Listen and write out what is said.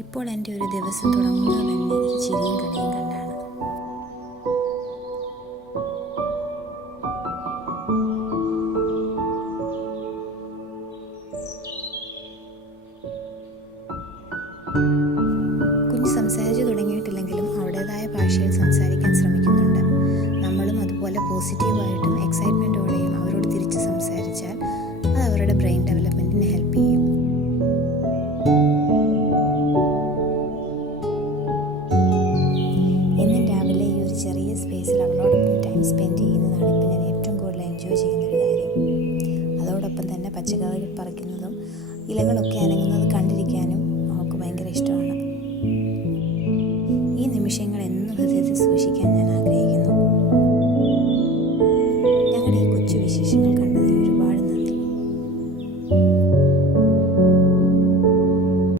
ഇപ്പോൾ എൻ്റെ ഒരു ദിവസം തുടങ്ങുന്നത് തന്നെ ഈ ചിരിയും കളിയും കണ്ടാണ്. കുഞ്ഞ് സംസാരിച്ചു തുടങ്ങിയിട്ടില്ലെങ്കിലും അവരുടേതായ ഭാഷയിൽ സംസാരിക്കാൻ ശ്രമിക്കുന്നുണ്ട്. നമ്മളും അതുപോലെ പോസിറ്റീവായിട്ടും എക്സൈറ്റ്മെൻറ്റ്